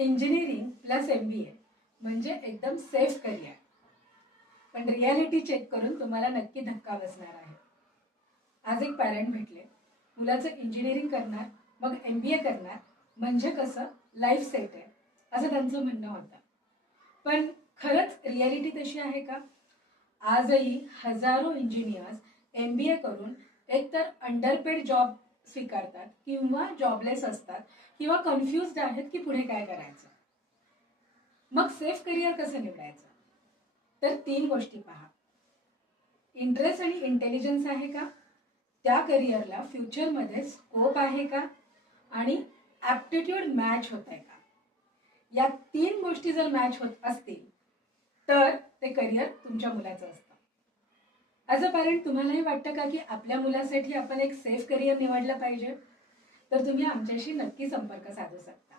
Engineering plus MBA म्हणजे एकदम safe career. पण रियालिटी चेक करून तुम्हाला नक्की धक्का बसणार आहे. आज एक पॅरेंट भेटले, मुलाचं इंजिनिअरिंग करणार मग MBA करणार म्हणजे कसं लाईफ सेट आहे असं त्यांचं म्हणणं होतं. पण खरंच रियालिटी तशी आहे का? आजही हजारो इंजिनियर्स MBA करून एकतर अंडरपेड जॉब स्वीकारतात किंवा जॉबलेस असतात किंवा कन्फ्युज्ड आहेत की पुढे काय करायचं. मग सेफ करिअर कसं निवडायचं? तर 3 गोष्टी पहा. इंटरेस्ट आणि इंटेलिजन्स आहे का? त्या करिअरला फ्युचरमध्ये स्कोप आहे का? आणि ॲप्टिट्यूड मॅच होत आहे का? या 3 गोष्टी जर मॅच होत असतील तर ते करिअर तुमच्या मुलाचं असतं. ॲज अ पॅरेंट तुम्हालाही वाटतं का की आपल्या मुलासाठी आपण एक सेफ करिअर निवडलं पाहिजे? तर तुम्ही आमच्याशी नक्की संपर्क साधू शकता.